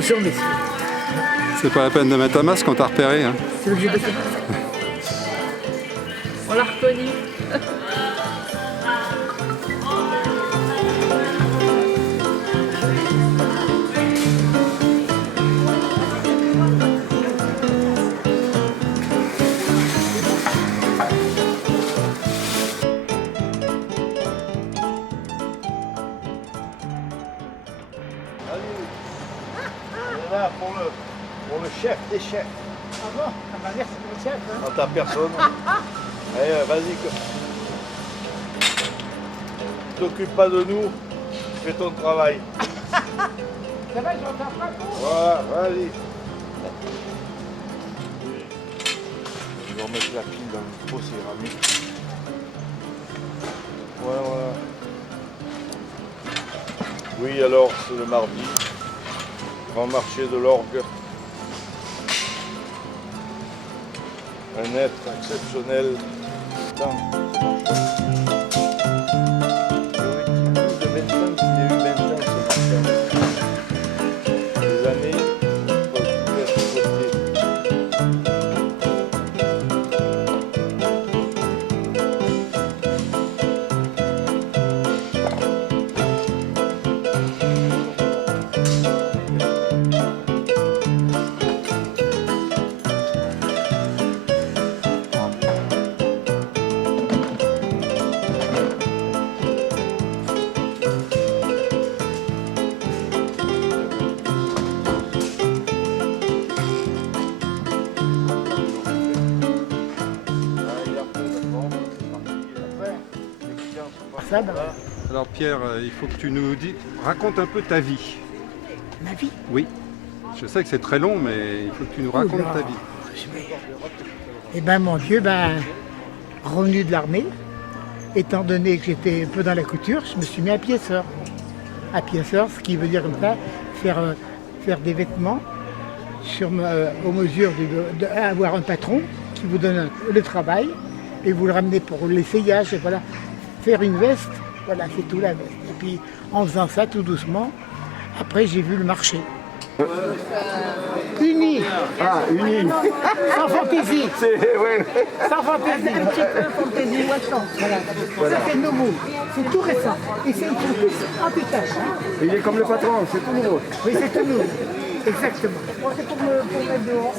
promotion, messieurs. C'est pas la peine de mettre un masque quand t'as repéré. Hein. C'est le que j'ai fait. On l'a reconnu. Là pour le chef des chefs. Ah bon? Ah bah merci pour le chef. Hein. En ta personne. Allez, vas-y. T'occupe pas de nous, fais ton travail. Ça va, je n'entends pas trop. Voilà, vas-y. Je vais remettre la pile dans le pot céramique. Voilà, voilà. Oui, alors, c'est le mardi. Grand marché de l'orgue. Un être exceptionnel. Putain, ça marche pas. De 25, il y a eu 20 ans, ça marche pas. Des années, on peut plus être côté. Ça, bah, Alors Pierre, il faut que tu nous racontes un peu ta vie. ma vie. Oui. Je sais que c'est très long, mais il faut que tu nous racontes Oula. ta vie. Eh ben mon Dieu, revenu de l'armée, étant donné que j'étais un peu dans la couture, je me suis mis à pièceur. À pièceur, ce qui veut dire comme ça, faire des vêtements aux mesures d'avoir un patron qui vous donne le travail et vous le ramenez pour l'essayage et voilà. Faire une veste, voilà, c'est tout la veste. Et puis en faisant ça tout doucement, après j'ai vu le marché. Uni. Ah, une Sans fantaisie. ouais. Sans fantaisie. Un petit peu fantaisie, voilà. Ça c'est nouveau. C'est tout récent. Et c'est plus anti-tache. Il est comme le patron, c'est tout nouveau. Oui, c'est tout nouveau. Exactement. C'est pour mettre dehors.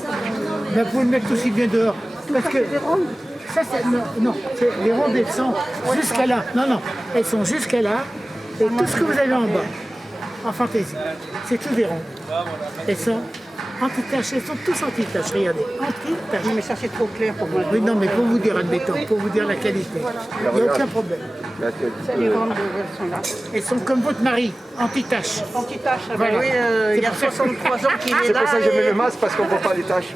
Ben, vous le mettre aussi bien dehors. Parce que ça, c'est. Non, les rondes, elles sont jusqu'à là. Non, elles sont jusqu'à là. Et tout ce que vous avez en bas, en fantaisie, c'est tout des ronds. Elles sont anti-taches, elles sont tous anti-taches, regardez. Anti-taches. Non mais ça c'est trop clair pour moi. Oui, non, mais pour vous dire, admettons, pour vous dire la qualité, il n'y a aucun problème. Ça les rondes, elles sont là. Elles sont comme votre mari, anti-taches. Anti-tache, Voilà. oui, il y a 63 ans qu'il est là. C'est pour ça que j'ai mis et- le masque, parce qu'on ne voit pas les taches.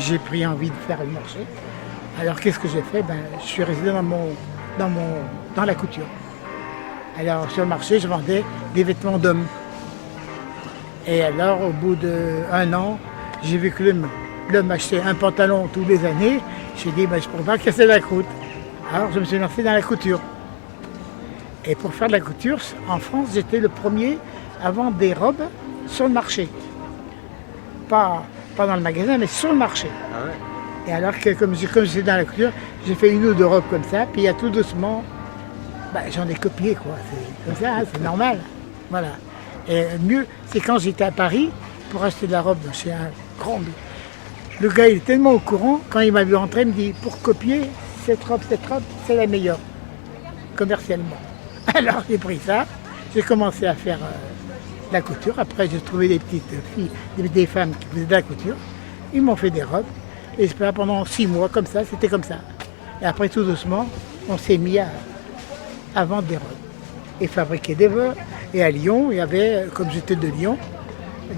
J'ai pris envie de faire le marché. Alors qu'est-ce que j'ai fait? Je suis resté dans la couture. Alors sur le marché, je vendais des vêtements d'hommes. Et alors au bout d'1 an, j'ai vu que l'homme achetait un pantalon tous les années. J'ai dit, je ne pourrais pas casser la croûte. Alors je me suis lancé dans la couture. Et pour faire de la couture, en France, j'étais le premier à vendre des robes sur le marché. Pas dans le magasin, mais sur le marché. Ah ouais. Et alors que comme j'étais dans la couture, j'ai fait 1 ou 2 robes comme ça, puis il y a tout doucement, j'en ai copié quoi. C'est comme ça, hein, c'est normal. Voilà. Et mieux, c'est quand j'étais à Paris pour acheter de la robe chez un grand. Le gars il est tellement au courant, quand il m'a vu entrer, il me dit pour copier cette robe, c'est la meilleure, commercialement. Alors j'ai pris ça, j'ai commencé à faire la couture. Après j'ai trouvé des petites filles, des femmes qui faisaient de la couture. Ils m'ont fait des robes. Et pendant 6 mois, comme ça, c'était comme ça. Et après, tout doucement, on s'est mis à vendre des robes et fabriquer des robes. Et à Lyon, il y avait, comme j'étais de Lyon,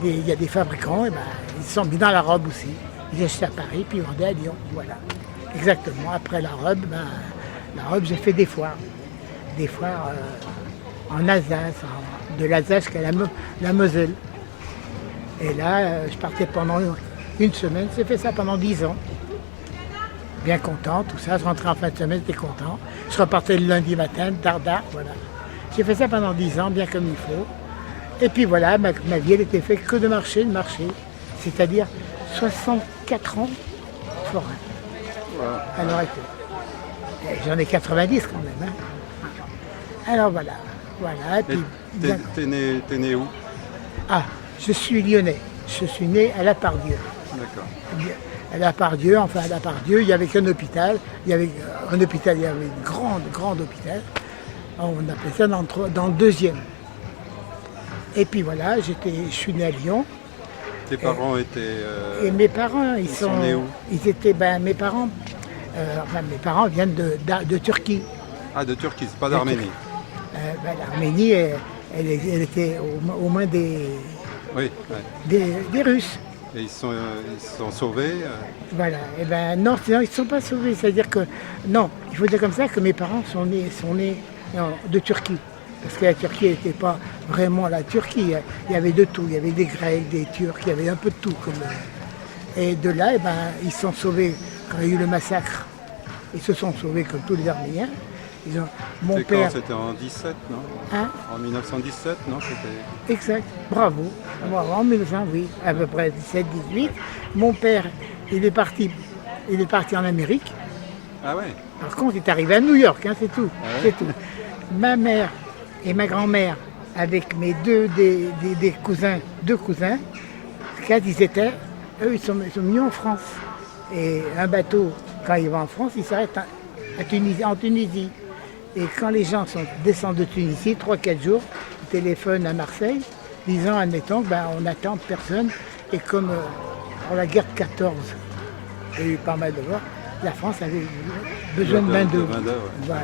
il y a des fabricants, et ils se sont mis dans la robe aussi. Ils achetaient à Paris, puis ils vendaient à Lyon. Voilà. Exactement. Après la robe, j'ai fait des foires. Des foires en Alsace, de l'Alsace jusqu'à la Moselle. Et là, je partais pendant 1 semaine, j'ai fait ça pendant 10 ans. Bien content, tout ça. Je rentrais en fin de semaine, j'étais content. Je repartais le lundi matin, dardard, voilà. J'ai fait ça pendant 10 ans, bien comme il faut. Et puis voilà, ma vie, elle était faite que de marché, c'est-à-dire 64 ans forain, à l'heure actuelle. Et j'en ai 90 quand même. Hein. Alors voilà, et Et puis, t'es né où? ah, je suis lyonnais, je suis né à La Part-Dieu. D'accord. À La Part-Dieu, enfin à La Part-Dieu, il n'y avait qu'un hôpital, il y avait un grand hôpital. On appelait ça dans le deuxième. Et puis voilà, je suis né à Lyon. Tes parents étaient... Et mes parents, ils sont nés où? Ils étaient, mes parents viennent de Turquie. Ah, de Turquie, c'est pas d'Arménie. L'Arménie, elle était au moins des Russes. Et ils se sont sauvés. Voilà. Et non, sinon, ils ne se sont pas sauvés. C'est-à-dire que, non, il faut dire comme ça que mes parents sont nés de Turquie. Parce que la Turquie n'était pas vraiment la Turquie. Il y avait de tout. Il y avait des Grecs, des Turcs, il y avait un peu de tout. Et de là, ils se sont sauvés quand il y a eu le massacre. Ils se sont sauvés comme tous les Arméniens. Mon père. C'était en 17, non? Hein? En 1917, non? Exact, bravo. En 1900, oui, à peu près 17-18. Mon père, il est parti en Amérique. Ah ouais? Par contre, il est arrivé à New York, hein, c'est tout. Ah ouais? C'est tout. Ma mère et ma grand-mère, avec mes deux cousins, quand ils sont venus en France. Et un bateau, quand il va en France, il s'arrête en Tunisie. Et quand les gens descendent de Tunisie, 3-4 jours, ils téléphonent à Marseille, disant, admettons, on n'attend personne. Et comme pour la guerre de 14, il y a eu pas mal de morts, la France avait besoin de main-d'œuvre. Voilà.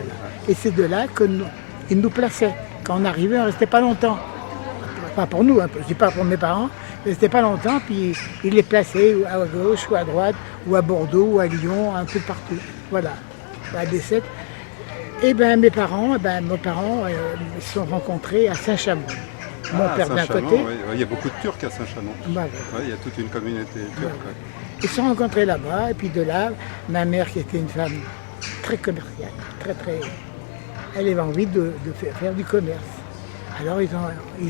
Et c'est de là qu'ils nous plaçaient. Quand on arrivait, on ne restait pas longtemps. Pas pour nous, hein, je ne dis pas pour mes parents, ils ne restaient pas longtemps, puis ils les plaçaient à gauche ou à droite, ou à Bordeaux, ou à Lyon, un peu partout. Voilà, à Dessette. Et mes parents se sont rencontrés à Saint-Chamond. Mon père d'un côté. Oui. Il y a beaucoup de Turcs à Saint-Chamond. Voilà. Il y a toute une communauté turque. Ouais. Ils se sont rencontrés là-bas, et puis de là, ma mère qui était une femme très commerciale, elle avait envie de faire du commerce. Alors ils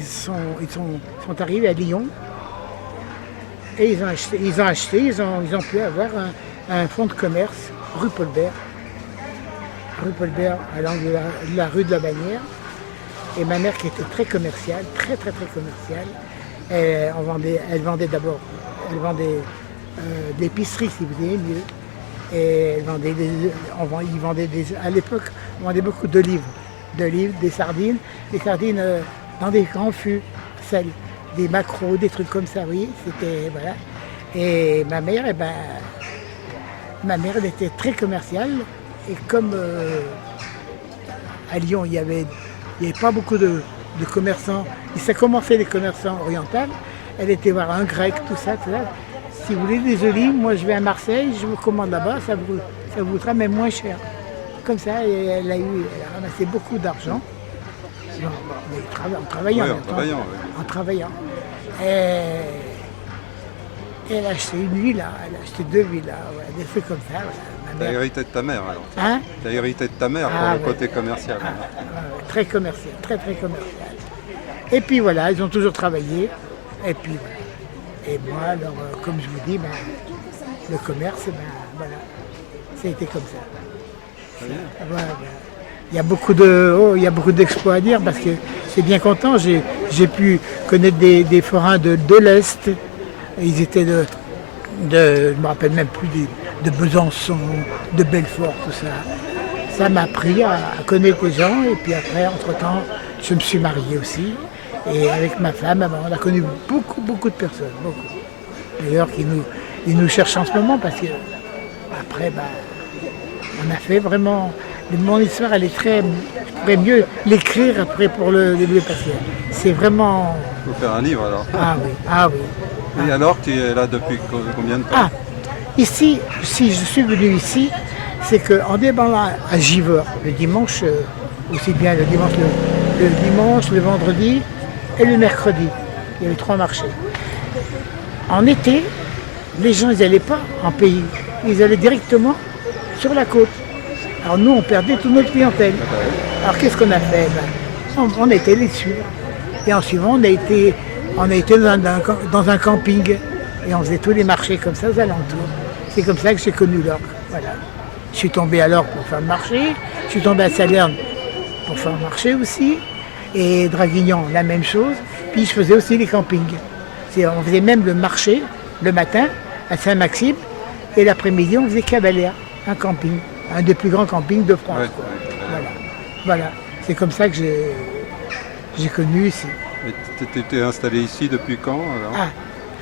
sont arrivés à Lyon, et ils ont pu avoir un fonds de commerce rue Paulbert, à l'angle de la rue de la Bannière. Et ma mère qui était très commerciale, très commerciale, elle vendait l'épicerie si vous voulez mieux. Et à l'époque, on vendait beaucoup d'olives, des sardines dans des grands fûts, des maquereaux, des trucs comme ça, oui, c'était, voilà. Et ma mère, elle était très commerciale, et comme à Lyon, il n'y avait pas beaucoup de commerçants, et ça commençait les commerçants orientaux, elle était voir un grec, tout ça. Si vous voulez des olives, moi je vais à Marseille, je vous commande là-bas, ça vous coûtera même moins cher. Comme ça, et elle a ramassé beaucoup d'argent. En travaillant. En travaillant. Et elle a acheté une villa, elle a acheté 2 villas, des trucs comme ça. T'as hérité de ta mère alors? Hein? T'as hérité de ta mère pour le côté commercial. Très commercial, très commercial. Et puis voilà, ils ont toujours travaillé. Et puis voilà. Et moi, alors, comme je vous dis, le commerce, voilà, ça a été comme ça. Voilà. Il y a beaucoup d'exploits à dire parce que c'est bien content. J'ai pu connaître des forains de l'Est. Ils étaient je ne me rappelle même plus, de Besançon, de Belfort, tout ça. Ça m'a appris à connaître les gens. Et puis après, entre-temps, je me suis marié aussi. Et avec ma femme, on a connu beaucoup de personnes, beaucoup. D'ailleurs, ils nous cherchent en ce moment parce que après, on a fait vraiment. Mon histoire, elle est très. Je pourrais mieux l'écrire après pour le passer. C'est vraiment. Il faut faire un livre alors. Ah oui. Et alors, tu es là depuis combien de temps? Ici, si je suis venu ici, c'est qu'en débarquant à Givors, le dimanche, aussi bien le dimanche, le vendredi et le mercredi. Il y avait 3 marchés. En été, les gens, ils n'allaient pas en pays. Ils allaient directement sur la côte. Alors nous, on perdait toute notre clientèle. Alors qu'est-ce qu'on a fait? On était les suivre. Et en suivant, on a été dans un camping. Et on faisait tous les marchés comme ça aux alentours. C'est comme ça que j'ai connu l'Orgue. Voilà. Je suis tombé à l'Orgue pour faire le marché. Je suis tombé à Salerne pour faire le marché aussi. Et Draguignan, la même chose. Puis je faisais aussi les campings. On faisait même le marché le matin à Saint-Maxime. Et l'après-midi, on faisait Cavalère, un camping. Un des plus grands campings de France. Ouais, Quoi. ouais. Voilà. C'est comme ça que j'ai connu ici. Et tu étais installé ici depuis quand alors? Ah,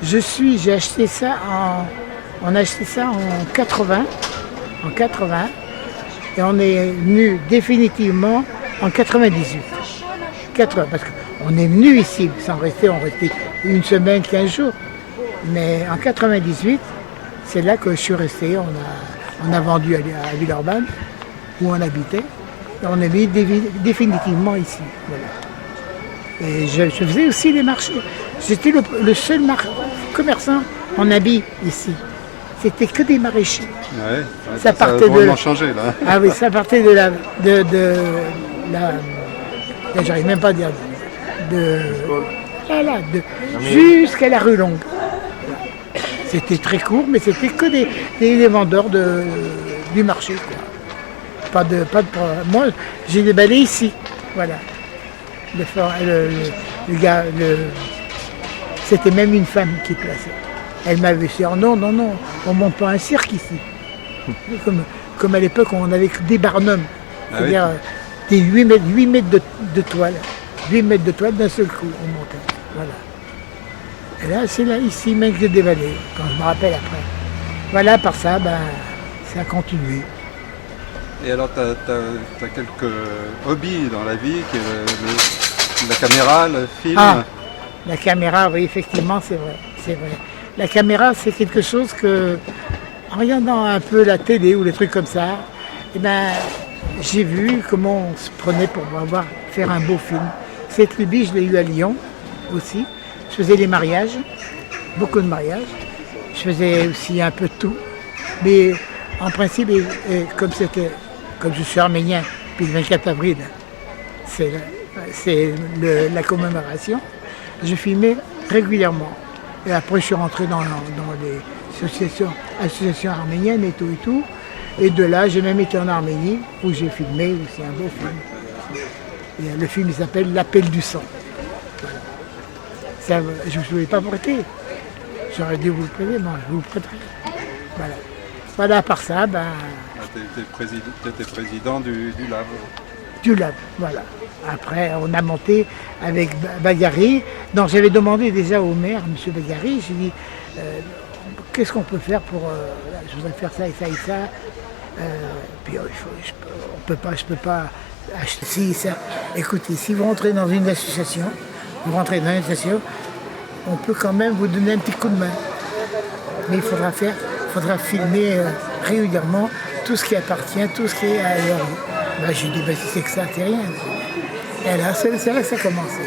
j'ai acheté ça on a acheté ça en 80, et on est venu définitivement en 98. 80, parce qu'on est venu ici, sans rester, on restait une semaine, 15 jours. Mais en 98, c'est là que je suis resté. On a vendu à Villeurbanne, où on habitait, et on est venu définitivement ici. Voilà. Et je faisais aussi les marchés. J'étais le seul commerçant en habits ici. C'était que des maraîchers. Ouais, Ça a partait de vraiment là. changé là. Ah oui, ça partait de là, j'arrive même pas à dire, jusqu'à la rue Longue. C'était très court, mais c'était que des vendeurs du marché, quoi. Moi, j'ai déballé ici, voilà. Le gars, c'était même une femme qui plaçait. Elle m'avait dit non, on ne monte pas un cirque ici. Comme à l'époque, on avait des barnums, c'est-à-dire des 8 mètres de toile. 8 mètres de toile d'un seul coup, on montait. Voilà. Et là, c'est là, ici, même que j'ai déballé, quand je me rappelle après. Voilà, par ça, ça a continué. Et alors, tu as quelques hobbies dans la vie, qui est la caméra, le film. Ah, la caméra, oui, effectivement, c'est vrai. La caméra, c'est quelque chose que, en regardant un peu la télé ou les trucs comme ça, j'ai vu comment on se prenait pour faire un beau film. Cette lubie, je l'ai eu à Lyon aussi. Je faisais les mariages, beaucoup de mariages. Je faisais aussi un peu de tout. Mais en principe, comme je suis arménien depuis le 24 avril, c'est la commémoration, je filmais régulièrement. Et après, je suis rentré dans les associations arméniennes et tout. Et de là, j'ai même été en Arménie, où j'ai filmé aussi un beau film. Et le film, il s'appelle L'appel du sang. Ça, je ne vous l'ai pas prêté. J'aurais dû vous le prêter, non, je vous le prêterai. Voilà, à part ça, Tu étais président du LAV. Du LAV, voilà. Après, on a monté avec Bagari. Donc, j'avais demandé déjà au maire, M. Bagari, j'ai dit, qu'est-ce qu'on peut faire pour... je voudrais faire ça et ça et ça. Puis, je peux pas acheter ça. Écoutez, si vous rentrez dans une association, on peut quand même vous donner un petit coup de main. Mais il faudra filmer régulièrement tout ce qui appartient, tout ce qui est ailleurs. J'ai dit, si c'est que ça, c'est rien. Et là, c'est là que ça a commencé.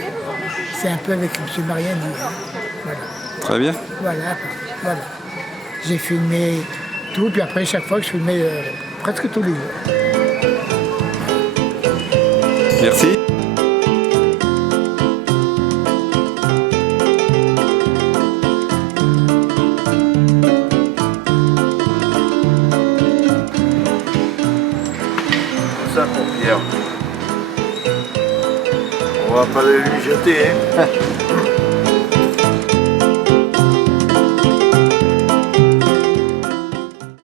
C'est un peu avec M. Mariani. Voilà. Très bien. Voilà. J'ai filmé tout, puis après, chaque fois que je filmais presque tous les jours. Merci. Ça pour Pierre. On va pas le lui jeter, hein.